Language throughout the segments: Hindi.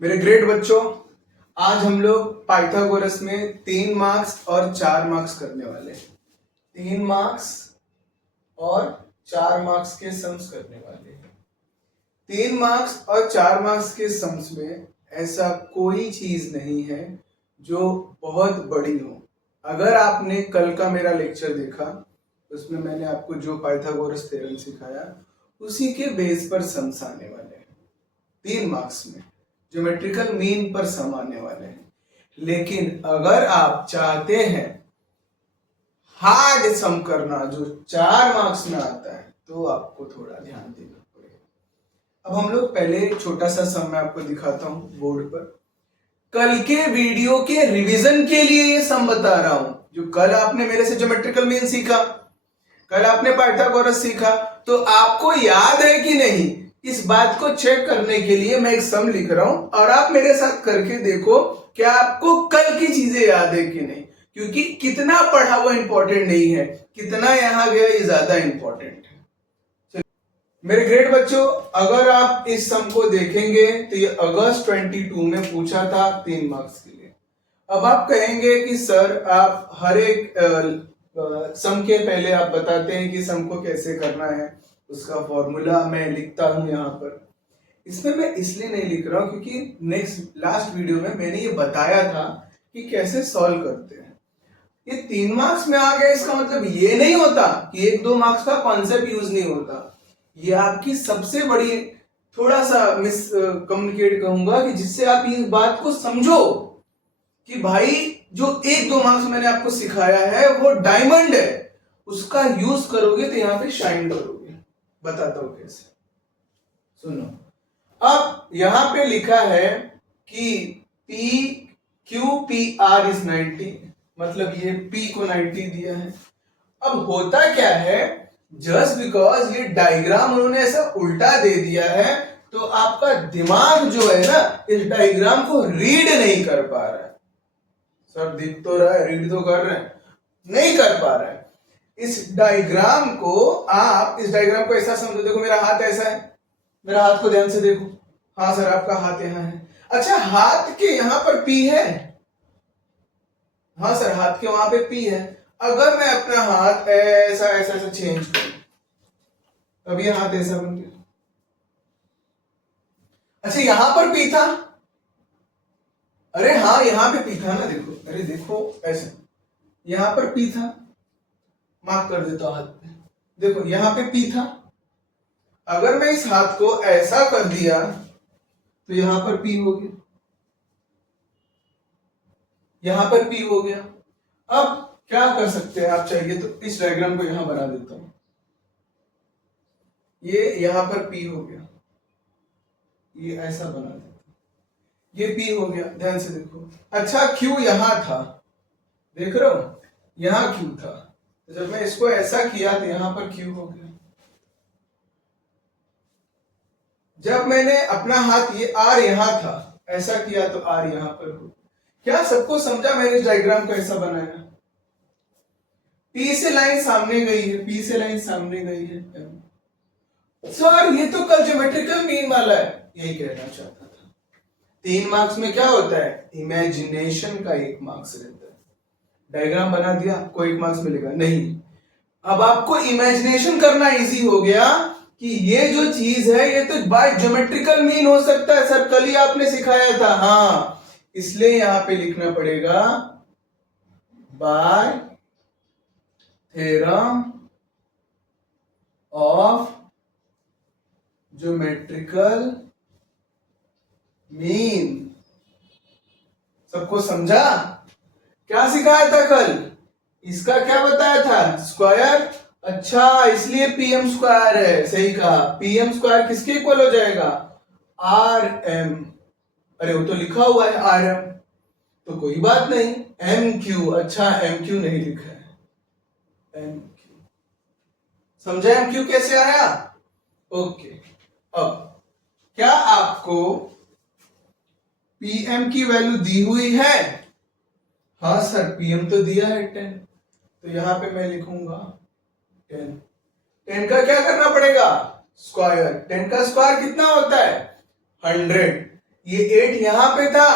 मेरे ग्रेट बच्चों, आज हम लोग पाइथागोरस में 3 मार्क्स और 4 मार्क्स करने वाले हैं। 3 मार्क्स और 4 मार्क्स के सम्स करने वाले हैं। 3 मार्क्स और 4 मार्क्स के सम्स में ऐसा कोई चीज नहीं है जो बहुत बड़ी हो। अगर आपने कल का मेरा लेक्चर देखा, उसमें मैंने आपको जो पाइथागोरस थ्योरम सिखाया, उसी के बेस पर सम्स आने वाले हैं। 3 मार्क्स में ज्योमेट्रिकल मीन पर सम आने वाले हैं। लेकिन अगर आप चाहते हैं हार्ड सम करना जो 4 मार्क्स में आता है, तो आपको थोड़ा ध्यान देना पड़ेगा। अब हम लोग पहले एक छोटा सा सम मैं आपको दिखाता हूं बोर्ड पर। कल के वीडियो के रिवीजन के लिए ये सम बता रहा हूं। जो कल आपने मेरे से ज्योमेट्रिकल मीन सीखा, कल आपने पाइथागोरस सीखा, तो आपको याद है कि नहीं, इस बात को चेक करने के लिए मैं एक सम लिख रहा हूं और आप मेरे साथ करके देखो क्या आपको कल की चीजें याद है कि नहीं। क्योंकि कितना पढ़ा वो इंपॉर्टेंट नहीं है, कितना यहां गया ये ज्यादा इंपॉर्टेंट है। मेरे ग्रेट बच्चों, अगर आप इस सम को देखेंगे तो ये अगस्त 22 में पूछा था 3 मार्क्स के लिए। अब आप कहेंगे कि सर आप हर एक सम के पहले आप बताते हैं कि सम को कैसे करना है, उसका फॉर्मूला मैं लिखता हूं यहाँ पर। इसमें मैं इसलिए नहीं लिख रहा हूं क्योंकि लास्ट वीडियो में मैंने ये बताया था कि कैसे सॉल्व करते हैं। ये 3 मार्क्स में आ गया, इसका मतलब ये नहीं होता कि 1-2 मार्क्स का कॉन्सेप्ट यूज नहीं होता। ये आपकी सबसे बड़ी थोड़ा सा मिस कम्युनिकेट कहूंगा कि जिससे आप इस बात को समझो कि भाई जो 1-2 मार्क्स मैंने आपको सिखाया है वो डायमंड है, उसका यूज करोगे तो यहां पे शाइन करोगे। बताता हूं कैसे, सुनो। अब यहां पे लिखा है कि P Q P R is 90, मतलब ये पी को 90 दिया है। अब होता क्या है, जस्ट बिकॉज ये डायग्राम उन्होंने ऐसा उल्टा दे दिया है तो आपका दिमाग जो है ना, इस डायग्राम को रीड नहीं कर पा रहा है। सर दिख तो रहा है, रीड तो कर रहे हैं, नहीं कर पा रहा है। इस डायग्राम को ऐसा समझो, देखो मेरा हाथ ऐसा है, मेरा हाथ को ध्यान से देखो। हाँ सर आपका हाथ यहां है। अच्छा, हाथ के यहां पर पी है। हाँ सर हाथ के वहां पे पी है। अगर मैं अपना हाथ ऐसा ऐसा ऐसा चेंज करूं, अब ये हाथ ऐसा बन गया। अच्छा यहां पर पी था, अरे हाँ यहां पे पी था ना, देखो, अरे देखो ऐसे यहां पर पी था, मार्क कर देता हाथ पे, देखो यहां पे पी था। अगर मैं इस हाथ को ऐसा कर दिया तो यहां पर पी हो गया, यहां पर पी हो गया। अब क्या कर सकते हैं आप, चाहिए तो इस डायग्राम को यहां बना देता हूं। ये यहां पर पी हो गया, ये ऐसा बना देता हूं, ये पी हो गया, ध्यान से देखो। अच्छा क्यू यहां था, देख रहे हो, यहां क्यू था, तो जब मैं इसको ऐसा किया तो यहां पर क्यू हो गया। जब मैंने अपना हाथ ये आर यहां था ऐसा किया तो आर यहां पर हो। क्या सबको समझा मैंने इस डायग्राम को ऐसा बनाया? पी से लाइन सामने गई है, पी से लाइन सामने गई है। सर ये तो कल ज्योमेट्रिकल मीन वाला है, यही कहना चाहता था। 3 मार्क्स में क्या होता है, इमेजिनेशन का 1 मार्क्स रहता है। डायग्राम बना दिया, आपको 1 मार्क्स मिलेगा नहीं। अब आपको इमेजिनेशन करना इजी हो गया कि ये जो चीज है ये तो बाय ज्योमेट्रिकल मीन हो सकता है। सर कल ही आपने सिखाया था, हाँ, इसलिए यहां पे लिखना पड़ेगा bye theorem of geometrical mean. सबको समझा? क्या सिखाया था कल, इसका क्या बताया था, स्क्वायर। अच्छा इसलिए पीएम स्क्वायर है, सही कहा। पीएम स्क्वायर किसके इक्वल हो जाएगा, आर एम। अरे वो तो लिखा हुआ है आर एम, तो कोई बात नहीं। एम क्यू, अच्छा एम क्यू नहीं लिखा है, एम क्यू। समझा एम क्यू कैसे आया? ओके। अब क्या आपको पीएम की वैल्यू दी हुई है? हाँ सर पीएम तो दिया है 10, तो यहां पे मैं लिखूंगा 10। 10 का क्या करना पड़ेगा, स्क्वायर। 10 का स्क्वायर कितना होता है, 100। ये 8 यहां पे था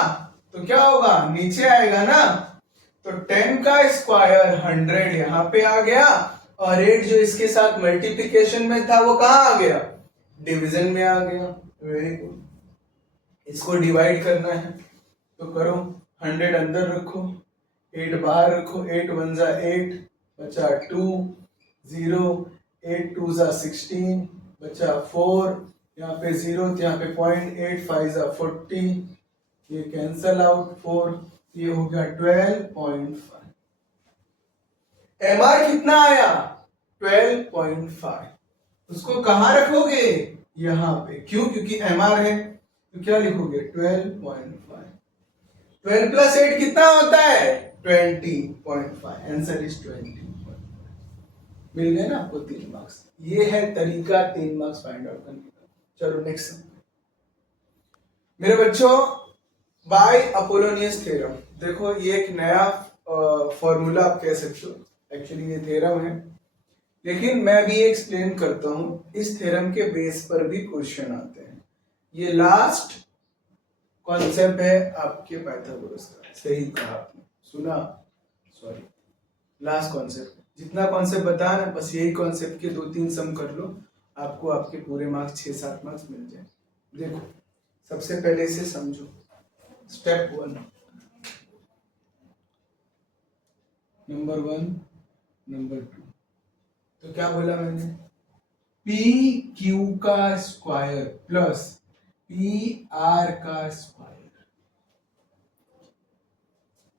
तो क्या होगा, नीचे आएगा ना। तो 10 का स्क्वायर 100 यहां पे आ गया, और 8 जो इसके साथ मल्टीप्लिकेशन में था वो कहां आ गया, डिवीजन में आ गया। Very good. इसको डिवाइड करना है तो करो, 100 अंदर रखो, 8 बाहर रखो, 8 1 जा 8, बचा 2, 0, 8 2 जा 16, बचा 4, यहाँ पे 0, यहाँ पे 0.8, 5 जा 40, ये कैंसल आउट 4, ये हो गया 12.5। एमआर कितना आया, 12.5। उसको कहां रखोगे, यहां पे। क्यों, क्योंकि एमआर है, तो क्या लिखोगे 12.5। 12 प्लस 8 कितना होता है, 20.5। Answer is 20। मिल गए ना आपको 3 मार्क्स। ये है तरीका 3 मार्क्स फाइंड आउट करने का। चलो नेक्स्ट मेरे बच्चों, बाय अपोलोनियस थ्योरम। देखो ये एक नया फॉर्मूला आप कह सकते हो, एक्चुअली ये थ्योरम है, लेकिन मैं भी एक्सप्लेन करता हूं। इस थ्योरम के बेस पर भी क्वेश्चन आते हैं। ये लास्ट कॉन्सेप्ट है आपके पाइथागोरस का। सही कहा आपने, सुना, सॉरी, लास्ट कॉन्सेप्ट। जितना कॉन्सेप्ट बताया ना, बस यही कॉन्सेप्ट के 2-3 सम कर लो, आपको आपके पूरे मार्क्स 6-7 मार्क्स मिल जाए। देखो सबसे पहले इसे समझो। Step 1, number 1, number 2। तो क्या बोला मैंने, पी क्यू का स्क्वायर प्लस पी आर का स्क्वायर।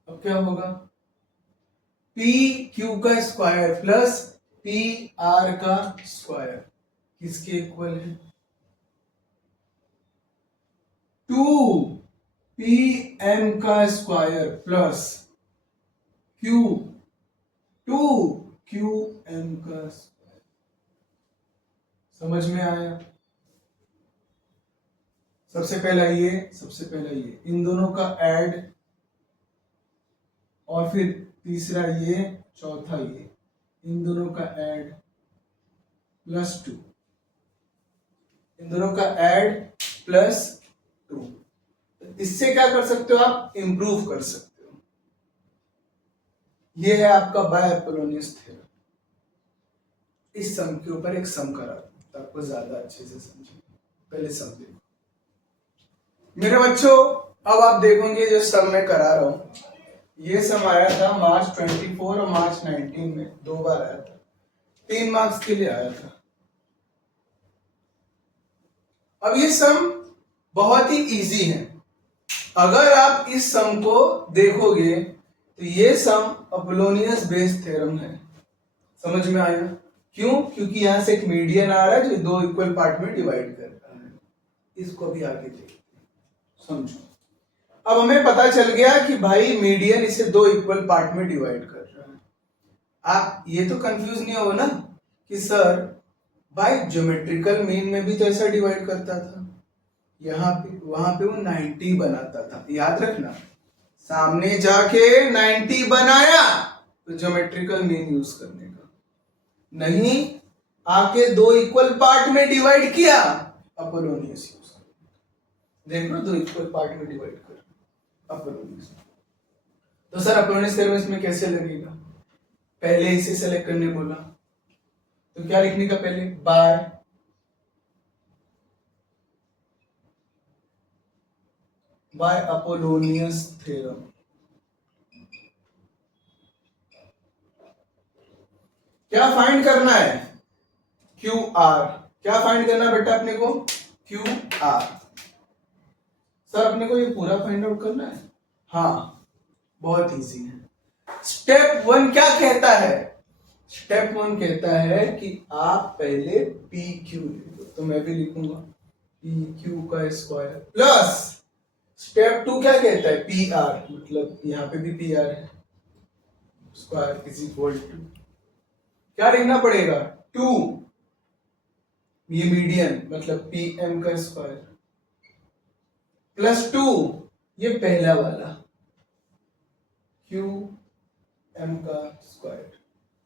अब क्या होगा, पी क्यू का स्क्वायर प्लस पी आर का स्क्वायर किसके इक्वल है, 2 पी एम का square plus Q 2 Q M का स्क्वायर। समझ में आया। सबसे पहला ये, इन दोनों का ऐड, और फिर तीसरा ये, चौथा ये, इन दोनों का ऐड प्लस 2, इन दोनों का ऐड प्लस 2। इससे क्या कर सकते हो आप, इंप्रूव कर सकते हो। ये है आपका बाय अपोलोनियस थ्योरम। इस सम के ऊपर एक सम करा तो आपको ज्यादा अच्छे से समझेंगे। पहले सम देखो मेरे बच्चों। अब आप देखोगे जो सम मैं करा रहा हूं, ये सम आया था मार्च 24 और मार्च 19 में, 2 बार आया था, 3 मार्क्स के लिए आया था। अब ये सम बहुत ही इजी है। अगर आप इस सम को देखोगे तो ये सम अपोलोनियस बेस थ्योरम है। समझ में आया, क्यों, क्योंकि यहां से एक मीडियन आ रहा है जो 2 इक्वल पार्ट में डिवाइड कर रहा है। इसको भी आगे देखते हैं, समझो। अब हमें पता चल गया कि भाई मीडियन इसे 2 इक्वल पार्ट में डिवाइड कर रहा है। आप ये तो कंफ्यूज नहीं हो ना कि सर भाई ज्योमेट्रिकल मीन में भी तो ऐसा डिवाइड करता था, यहाँ पे वहां पे वो 90 बनाता था। याद रखना, सामने जाके 90 बनाया तो ज्योमेट्रिकल मीन यूज करने का, नहीं आके 2 इक्वल पार्ट में डिवाइड किया, अपोलोनियस यूज करने। देख लो 2 इक्वल पार्ट में डिवाइड कर अपोलोनियस। तो सर अपोलोनियस थ्योरम इसमें कैसे लगेगा, पहले इसे सेलेक्ट करने बोला तो क्या लिखने का, पहले बाय अपोलोनियस थ्योरम। क्या फाइंड करना है, क्यू आर। क्या फाइंड करना बेटा अपने को, क्यू आर। सर अपने को ये पूरा फाइंड आउट करना है, हाँ बहुत इजी है। स्टेप 1 क्या कहता है, स्टेप 1 कहता है कि आप पहले पी क्यू लिखो, तो मैं भी लिखूंगा पी क्यू का स्क्वायर प्लस स्टेप 2 क्या कहता है, पी आर, मतलब यहां पे भी पी आर है, स्क्वायर इज इक्वल टू क्या लिखना पड़ेगा, 2 ये मीडियन मतलब पी एम का स्क्वायर प्लस 2 ये पहला वाला क्यू एम का स्क्वायर।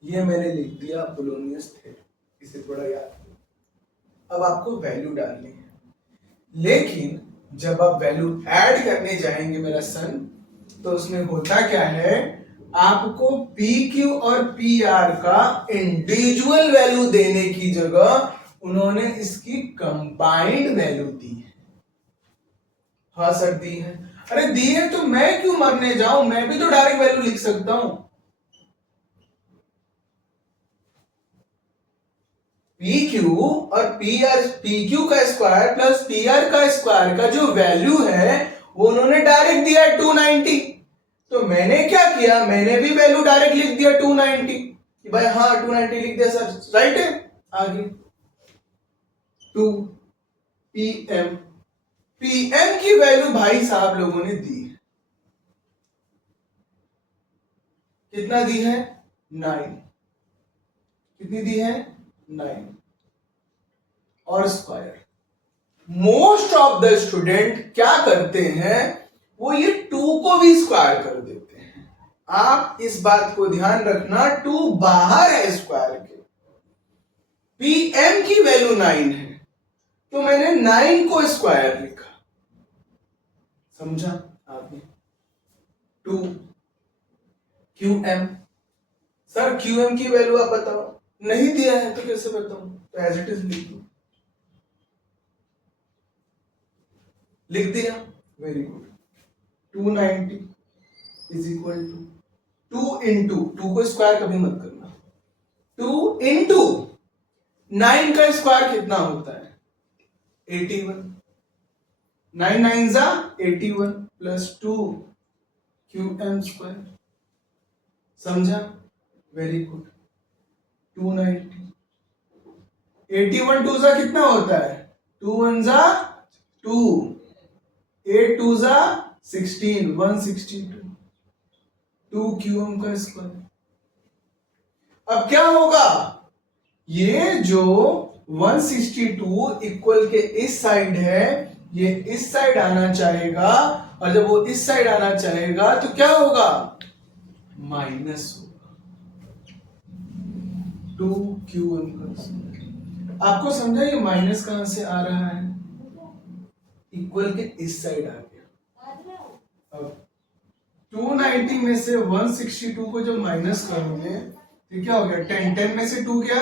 ये मैंने लिख दिया अपोलोनियस थ्योरम, इसे थोड़ा याद करो। अब आपको वैल्यू डालनी है, लेकिन जब आप वैल्यू ऐड करने जाएंगे मेरा सन, तो उसमें होता क्या है, आपको पी क्यू और पी आर का इंडिविजुअल वैल्यू देने की जगह उन्होंने इसकी कंबाइंड वैल्यू दी है। हाँ सर दी है। अरे दी है तो मैं क्यों मरने जाऊं, मैं भी तो डायरेक्ट वैल्यू लिख सकता हूं। पी क्यू और पी आर, पी क्यू का स्क्वायर प्लस पी आर का स्क्वायर का जो वैल्यू है वो उन्होंने डायरेक्ट दिया है 290। तो मैंने क्या किया, मैंने भी वैल्यू डायरेक्ट लिख दिया 290 कि भाई हाँ 290 लिख दिया सर, राइट है। आगे 2 पीएम, पीएम की वैल्यू भाई साहब लोगों ने दी है, कितना दी है 9, कितनी दी है 9 और square. Most of the student क्या करते हैं, वो ये 2 को भी स्क्वायर कर देते हैं। आप इस बात को ध्यान रखना, 2 बाहर है स्क्वायर के। पीएम की वैल्यू 9 है तो मैंने 9 को स्क्वायर लिखा, समझा आपने। 2 क्यूएम, सर क्यूएम की वैल्यू आप बताओ, नहीं दिया है तो कैसे बताऊं, तो एज इट इज लिख दो, लिख दिया, very good. 290 is equal to 2 into, 2 को स्क्वायर कभी मत करना, 2 इंटू 9 का स्क्वायर कितना होता है 81, 9 9 जा 81 प्लस 2 क्यूएम स्क्वायर, समझा, वेरी गुड। 290, 81 2 जा कितना होता है, 2 1 जा 2, 8 2 जा 16, 162, 2 क्यूएम का स्क्वायर। अब क्या होगा, ये जो 162 इक्वल के इस साइड है, ये इस साइड आना चाहेगा, और जब वो इस साइड आना चाहेगा तो क्या होगा, माइनस होगा 2 क्यूएम का स्क्वायर। आपको समझा ये माइनस कहां से आ रहा है, इक्वल के इस साइड आ गया। अब 290 में से 162 को जब माइनस करोगे तो क्या हो गया, 10 10 में से 2 गया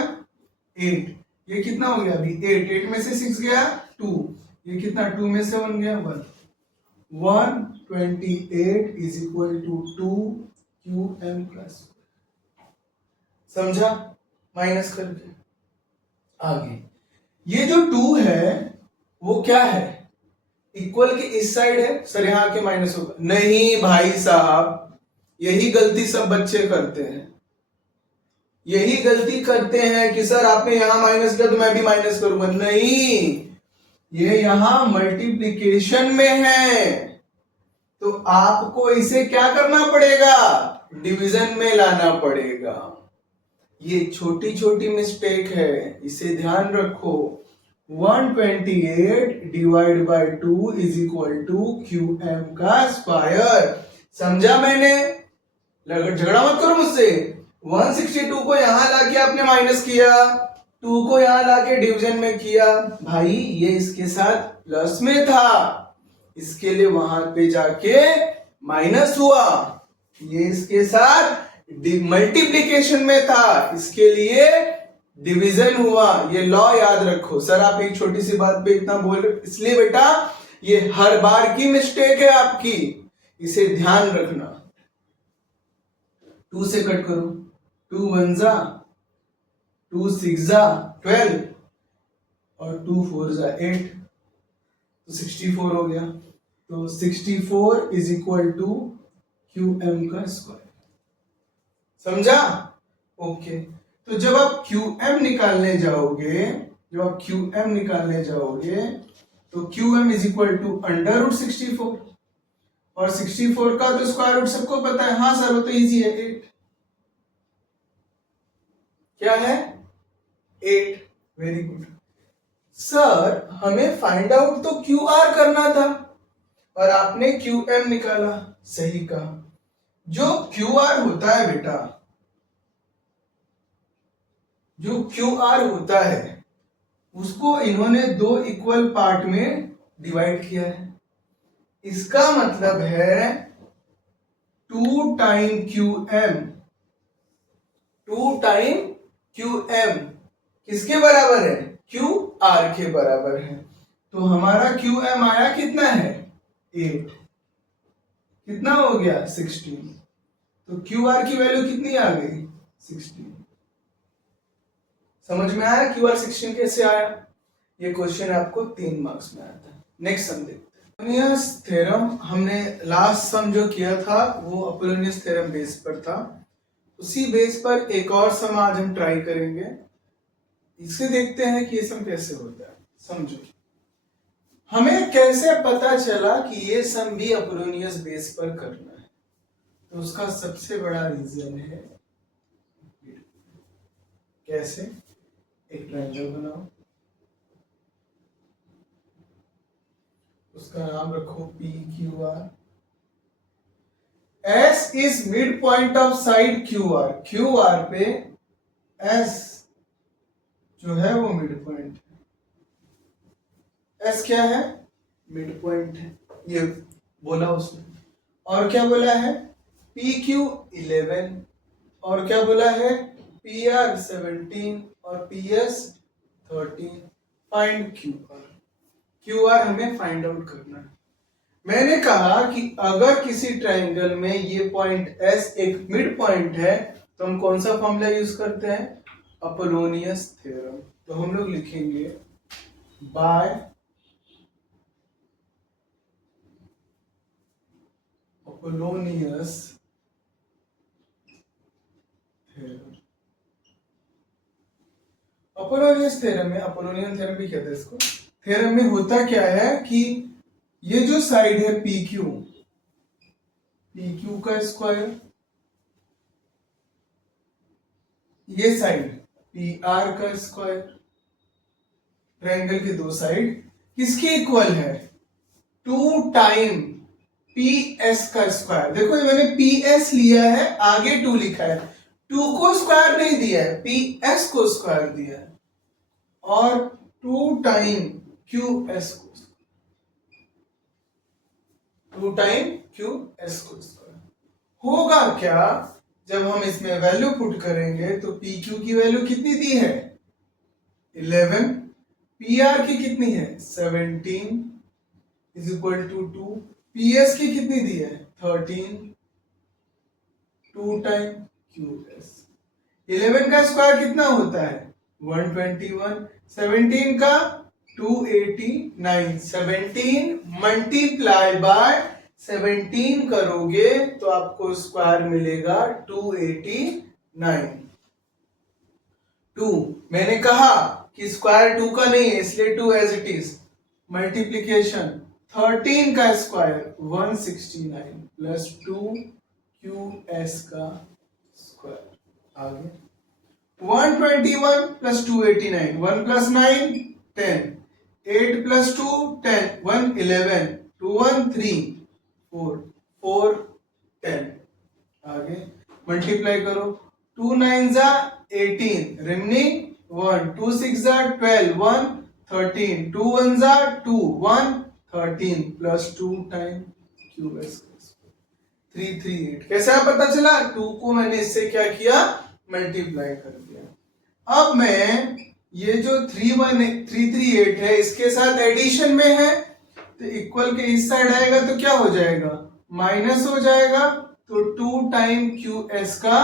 8, ये कितना हो गया अभी 8, 8 में से 6 गया 2, ये कितना 2 में से 1 गया 1, 128 is equal to 2 QM plus, समझा, माइनस करके। आगे ये जो 2 है वो क्या है, इक्वल के इस साइड है, सर यहां के माइनस होगा, नहीं भाई साहब, यही गलती सब बच्चे करते हैं, यही गलती करते हैं कि सर आपने यहां माइनस किया तो मैं भी माइनस करूंगा, नहीं, ये यहां मल्टीप्लिकेशन में है तो आपको इसे क्या करना पड़ेगा, डिवीजन में लाना पड़ेगा। ये छोटी छोटी मिस्टेक है, इसे ध्यान रखो। 128 divide by 2 is equal to QM का स्क्वायर, समझा मैंने, झगड़ा मत करो मुझसे। 162 को यहां लाके आपने माइनस किया, 2 को यहां लाके डिवीजन में किया, भाई ये इसके साथ प्लस में था, इसके लिए वहां पे जाके माइनस हुआ, ये इसके साथ मल्टीप्लिकेशन में था, इसके लिए डिवीजन हुआ, ये लॉ याद रखो। सर आप एक छोटी सी बात पे इतना बोल रहे, इसलिए बेटा ये हर बार की मिस्टेक है आपकी, इसे ध्यान रखना। 2 से कट करो, 2 1 जा 2 6 जा 12 और 2 4 जा 8, तो 64 हो गया, तो 64 इज इक्वल टू क्यूएम का स्क्वायर, समझा, ओके। तो जब आप QM निकालने जाओगे, तो QM is equal to under root 64, और 64 का तो स्क्वायर रूट सबको पता है, हाँ सर वो तो इजी है, 8, क्या है 8, वेरी गुड। सर हमें फाइंड आउट तो QR करना था और आपने QM निकाला, सही कहा। जो QR होता है बेटा, जो QR होता है उसको इन्होंने 2 इक्वल पार्ट में डिवाइड किया है, इसका मतलब है 2 टाइम QM, 2 टाइम QM किसके बराबर है? QR के बराबर है। तो हमारा QM आया कितना है? 8। कितना हो गया? 16। तो QR की वैल्यू कितनी आ गई? 16। समझ में आया QR 16 कैसे आया? ये क्वेश्चन आपको 3 मार्क्स में आता है। नेक्स्ट सम देखते हैं। अपोलोनियस थ्योरम, हमने लास्ट सम जो किया था वो अपोलोनियस थ्योरम बेस पर था। उसी बेस पर एक और सम आज हम ट्राई करेंगे। इसे देखते हैं कि ये सम कैसे होता है। समझो, हमें कैसे पता चला कि ये सम भी अपोलोनियस बेस पर करना है? तो उसका सबसे बड़ा रीजन है कैसे? एक ट्रायंगल बनाओ, उसका नाम रखो PQR। S is mid point of side QR। QR पे S जो है वो मिड पॉइंट है। S क्या है? मिड पॉइंट है, ये बोला उसने। और क्या बोला है? PQ 11 और क्या बोला है? PR 17 और PS 13। Find QR। QR हमें फाइंड आउट करना है। मैंने कहा कि अगर किसी ट्रायंगल में ये पॉइंट S एक मिड पॉइंट है तो हम कौन सा फॉर्मूला यूज करते हैं? Apollonius theorem. तो हम लोग लिखेंगे by Apollonius theorem. Apollonius theorem में, अपोलोनियन थ्योरम भी कहते हैं इसको, थ्योरम में होता क्या है कि ये जो साइड है PQ, PQ का स्क्वायर, ये साइड PR का स्क्वायर, ट्रायंगल के दो साइड किसके इक्वल है? 2 टाइम PS का स्क्वायर। देखो ये मैंने PS लिया है, आगे 2 लिखा है, 2 को स्क्वायर नहीं दिया है, PS को स्क्वायर दिया है। और 2 टाइम QS को, 2 टाइम QS को स्क्वायर। होगा क्या? जब हम इसमें वैल्यू पुट करेंगे तो PQ की वैल्यू कितनी दी है? 11। PR की कितनी है? 17 इज इक्वल टू 2। PS की कितनी दी है? 13। 2 टाइम QS। 11 का स्क्वायर कितना होता है? 121। 17 का 289। 17 मल्टीप्लाई बाय 17 करोगे तो आपको स्क्वायर मिलेगा 289। 2 मैंने कहा कि स्क्वायर 2 का नहीं है इसलिए 2 एज इट इज। मल्टीप्लीकेशन 13 का स्क्वायर 169 प्लस 2 QS का स्क्वायर। आगे 121 प्लस 289, 1 प्लस 9 10, 8 प्लस 2 10, 1 11, 2 1 3 4 4 10। आगे मल्टीप्लाई करो, 2 9 जा 18, रिमेनिंग 1, 2 6 जा 12, 1 13, 2 1 जा 2, 1 13 प्लस 2 टाइम QS 338। कैसे पता चला? 2 को मैंने इससे क्या किया? मल्टीप्लाई कर दिया। अब मैं ये जो 338 है इसके साथ एडिशन में है तो इक्वल के इस साइड आएगा तो क्या हो जाएगा? माइनस हो जाएगा, तो 2 टाइम QS का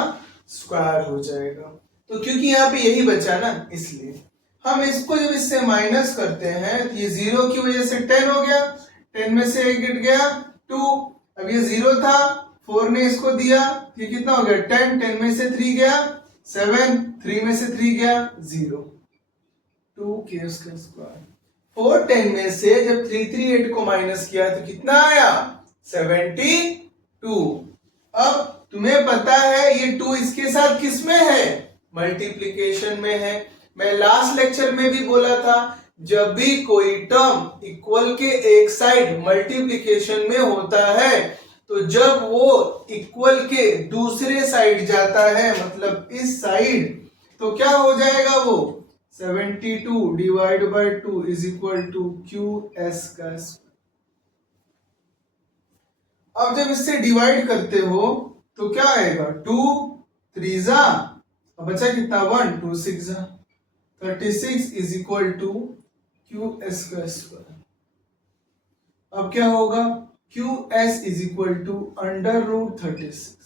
स्क्वायर हो जाएगा। तो क्योंकि यहाँ पे यही बचा ना, इसलिए हम इसको जब इससे माइनस करते हैं तो ये 0 की वजह से 10 हो गया, 10 में से 1 गिर गया 2। अब ये 0 था, 4 ने इसको दिया, ये कितना हो गया? 10, 10 में से 3 गया 7, 3 में से 3 गया 0, 2 के उसका स्क्वायर। 4 10 में से जब 338 को माइनस किया तो कितना आया? 72। अब तुम्हें पता है ये 2 इसके साथ किस में है? मल्टीप्लिकेशन में है। मैं लास्ट लेक्चर में भी बोला था जब भी कोई टर्म इक्वल के एक साइड मल्टीप्लिकेशन में होता है तो जब वो इक्वल के दूसरे साइड जाता है, मतलब इस साइड, तो क्या हो जाएगा? वो 72 divide by 2 is equal to QS का स्क्वायर। अब जब इससे डिवाइड करते हो तो क्या आएगा, 2 3 जा, अब बचा कितना 1, 2 6 जा, 36 is equal to Q S का स्क्वायर। अब क्या होगा, Q S is equal to under root 36,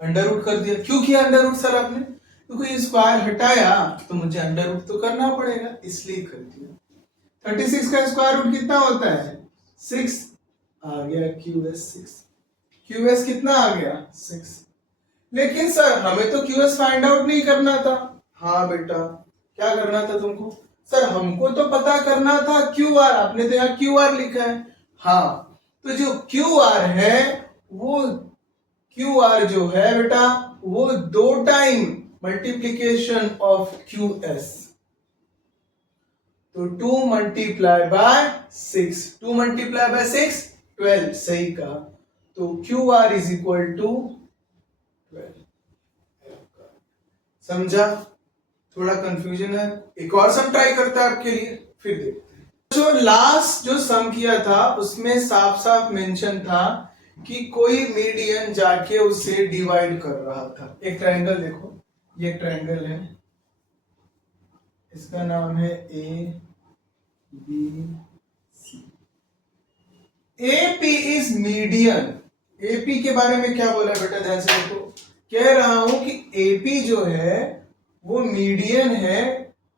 under root कर दिया। क्यों किया अंडर रूट सर आपने, क्योंकि ये स्क्वायर हटाया तो मुझे अंडर रूट तो करना पड़ेगा, इसलिए कर दिया। 36 का स्क्वायर रूट कितना होता है 6, आ गया क्यू एस 6। क्यू एस कितना आ गया 6। लेकिन सर हमें तो क्यू एस फाइंड आउट नहीं करना था। हाँ बेटा, क्या करना था तुमको, सर हमको तो पता करना था क्यू आर, आपने तो यहाँ क्यू आर लिखा है। हाँ, तो जो क्यू आर है वो क्यू आर जो है बेटा वो 2 time multiplication of Q S, तो 2 मल्टीप्लाई बाय 6, 2 मल्टीप्लाई बाय 6 12, सही कहा। तो Q R is equal to 12। समझा, थोड़ा कंफ्यूजन है, एक और सम ट्राई करता है आपके लिए, फिर देखते हैं। जो लास्ट जो सम किया था उसमें साफ साफ मेंशन था कि कोई मीडियन जाके उसे डिवाइड कर रहा था। एक ट्रायंगल देखो, ये ट्रायंगल है, इसका नाम है A B C. AP is median. AP के बारे में क्या बोला बेटा, ध्यान से देखो, कह रहा हूं कि एपी जो है वो मीडियन है,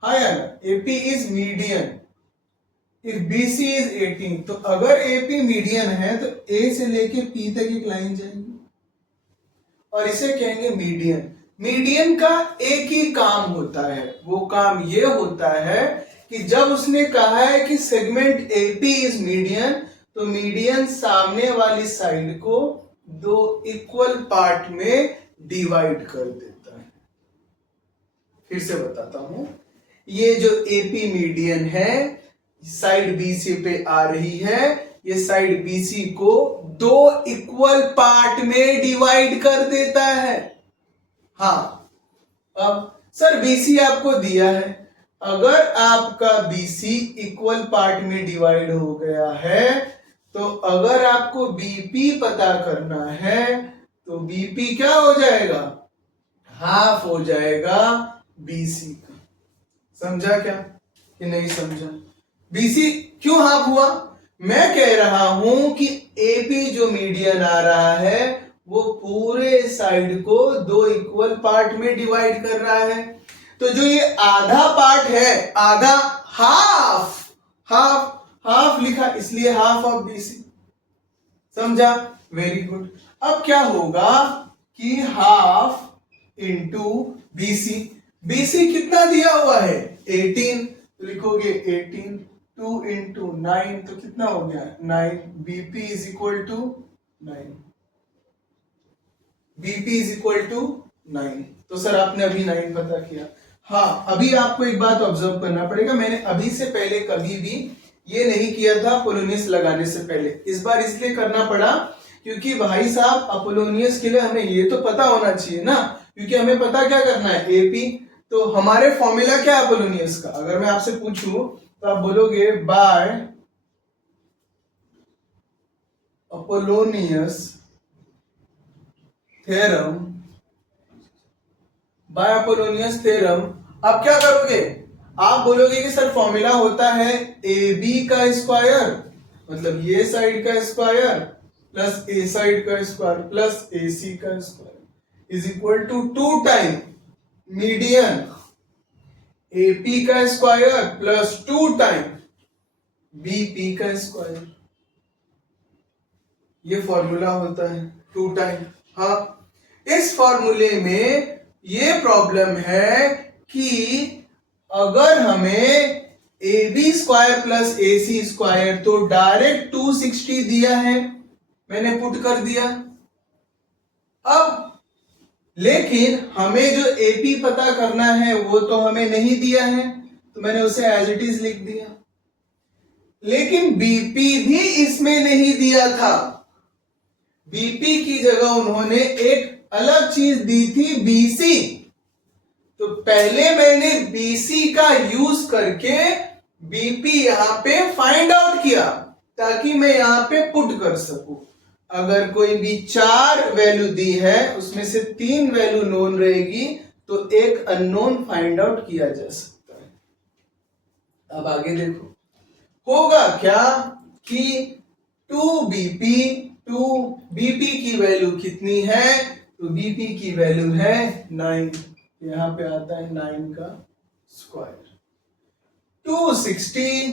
हाँ या ना, AP is median if BC is 18। तो अगर एपी मीडियन है तो ए से लेके पी तक एक लाइन जाएगी और इसे कहेंगे मीडियन। मीडियन का एक ही काम होता है, वो काम ये होता है कि जब उसने कहा है कि सेगमेंट एपी इज मीडियन, तो मीडियन सामने वाली साइड को 2 इक्वल पार्ट में डिवाइड कर देता है। फिर से बताता हूं, ये जो एपी मीडियन है साइड बीसी पे आ रही है, ये साइड बीसी को 2 इक्वल पार्ट में डिवाइड कर देता है। हाँ, अब सर बीसी आपको दिया है, अगर आपका बीसी इक्वल पार्ट में डिवाइड हो गया है तो अगर आपको बीपी पता करना है तो बीपी क्या हो जाएगा, हाफ हो जाएगा बीसी का। समझा क्या कि नहीं समझा, बीसी क्यों हाफ हुआ, मैं कह रहा हूं कि एपी जो मीडियन आ रहा है वो पूरे साइड को 2 इक्वल पार्ट में डिवाइड कर रहा है। तो जो ये आधा पार्ट है, आधा, हाफ, हाफ हाफ लिखा इसलिए हाफ ऑफ बीसी। समझा, वेरी गुड। अब क्या होगा कि हाफ इंटू बीसी, बीसी कितना दिया हुआ है 18, तो लिखोगे 18, 2 इंटू 9 तो कितना हो गया 9, BP is equal to 9, BP is equal to 9। तो सर आपने अभी 9 पता किया। हाँ, अभी आपको एक बात ऑब्जर्व करना पड़ेगा, मैंने अभी से पहले कभी भी ये नहीं किया था अपोलोनियस लगाने से पहले। इस बार इसलिए करना पड़ा क्योंकि भाई साहब अपोलोनियस के लिए हमें ये तो पता होना चाहिए ना, क्योंकि हमें पता क्या करना है एपी। तो हमारे फॉर्मूला क्या है अपोलोनियस का, अगर मैं आपसे पूछूं तो आप बोलोगे by Apollonius theorem, by Apollonius theorem. आप क्या करोगे, आप बोलोगे कि सर फॉर्मूला होता है ए बी का स्क्वायर, मतलब ये साइड का स्क्वायर प्लस ए साइड का स्क्वायर प्लस ए सी का square is equal to 2 time median AP का स्क्वायर प्लस 2 टाइम बीपी का स्क्वायर। ये फॉर्मूला होता है 2 टाइम। हाँ, इस फॉर्मूले में ये प्रॉब्लम है कि अगर हमें A B square plus A C square, तो डायरेक्ट 260 दिया है, मैंने पुट कर दिया। अब लेकिन हमें जो एपी पता करना है वो तो हमें नहीं दिया है, तो मैंने उसे एज इट इज लिख दिया। लेकिन बीपी भी इसमें नहीं दिया था, बीपी की जगह उन्होंने एक अलग चीज दी थी बीसी। तो पहले मैंने बीसी का यूज करके बीपी यहां पे फाइंड आउट किया ताकि मैं यहां पे पुट कर सकूं। अगर कोई भी 4 वैल्यू दी है उसमें से 3 वैल्यू नोन रहेगी तो एक अननोन फाइंड आउट किया जा सकता है। अब आगे देखो, होगा क्या कि 2bp की वैल्यू कितनी है, तो bp की वैल्यू है 9, यहां पे आता है 9 का square. 260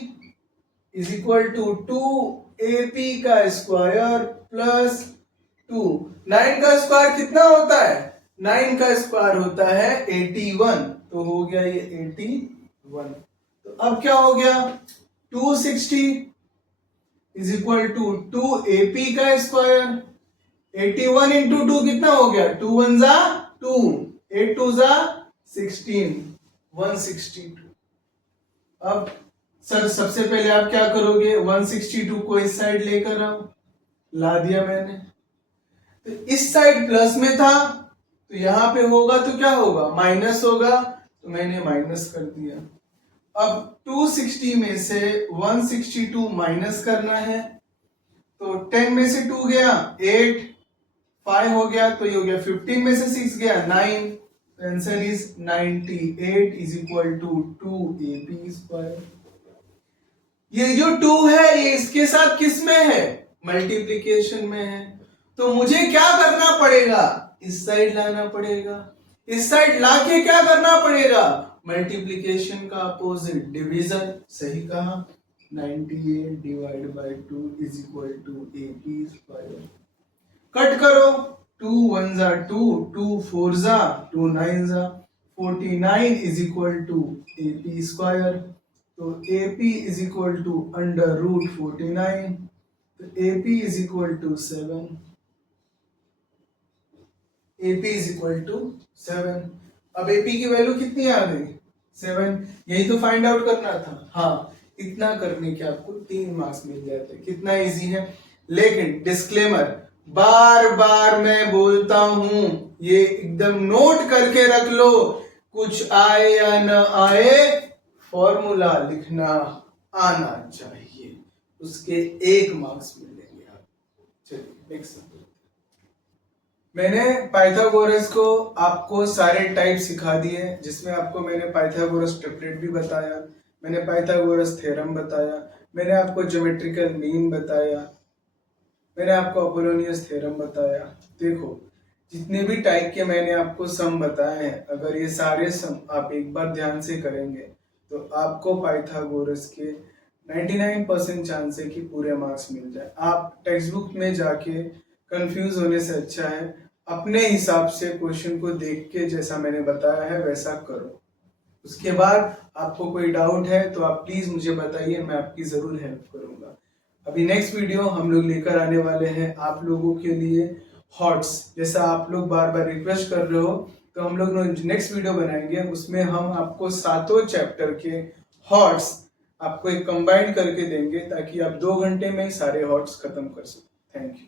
is equal to 2ap का स्क्वायर प्लस 2। 9 का स्क्वायर कितना होता है, 9 का स्क्वायर होता है 81, तो हो गया ये 81। तो अब क्या हो गया, 260 इज इक्वल टू 2ap का स्क्वायर, 81 इंटू 2 कितना हो गया, 2 1 जा 2, 8 2 जा 16, 162। अब सर सबसे पहले आप क्या करोगे, 162 को इस साइड लेकर आओ, ला दिया मैंने। तो इस साइड प्लस में था तो यहां पे होगा तो क्या होगा, माइनस होगा, तो मैंने माइनस कर दिया। अब 260 में से 162 माइनस करना है, तो 10 में से 2 गया 8, 5 हो गया तो ये हो गया 15 में से 6 गया 9, answer is 98 is equal to 2ap square. ये जो 2 है ये इसके साथ किस में है, मल्टीप्लिकेशन में है, तो मुझे क्या करना पड़ेगा, इस साइड लाना पड़ेगा। इस साइड लाके क्या करना पड़ेगा, मल्टीप्लिकेशन का अपोजिट डिवीजन, सही कहा। 98 divide by 2 is equal to ap square. Cut करो, 2 1 जा 2, 2 4 जा 2 9 जा 49 is equal to ap square. तो ap is equal to under root 49, तो ap is equal to 7, ap is equal to 7। अब ap की वैल्यू कितनी आ गई, 7, यही तो फाइंड आउट करना था। हाँ, इतना करने के आपको 3 मार्क्स मिल जाते, कितना इजी है। लेकिन डिस्क्लेमर, बार बार मैं बोलता हूं, ये एकदम नोट करके रख लो, कुछ आए या न आए फॉर्मूला लिखना आना चाहिए, उसके 1 मार्क्स मिलेंगे आप। चलिए नेक्स्ट। मैंने पाइथागोरस को आपको सारे टाइप सिखा दिए, जिसमें आपको मैंने पाइथागोरस ट्रिपलेट भी बताया, मैंने पाइथागोरस थ्योरम बताया, मैंने आपको ज्योमेट्रिकल मीन बताया, मैंने आपको अपोलोनियस थ्योरम बताया। देखो, जितने भी टाइप के मैंने आपको सम बताए हैं, अगर ये सारे सम आप एक बार ध्यान से करेंगे तो आपको पाइथागोरस के 99% चांस है कि पूरे मार्क्स मिल जाए। आप टेक्स्ट बुक में जाके कंफ्यूज होने से अच्छा है अपने हिसाब से क्वेश्चन को देख के जैसा मैंने बताया है वैसा करो। उसके बाद आपको कोई डाउट है तो आप प्लीज मुझे बताइए, मैं आपकी जरूर हेल्प करूंगा। अभी नेक्स्ट वीडियो हम लोग लेकर आने वाले हैं आप लोगों के लिए हॉट्स, जैसा आप लोग बार बार रिक्वेस्ट कर रहे हो, तो हम लोग नेक्स्ट वीडियो बनाएंगे, उसमें हम आपको 7 चैप्टर के हॉट्स आपको एक कंबाइंड करके देंगे ताकि आप 2 घंटे में सारे हॉट्स खत्म कर सकें। Thank you.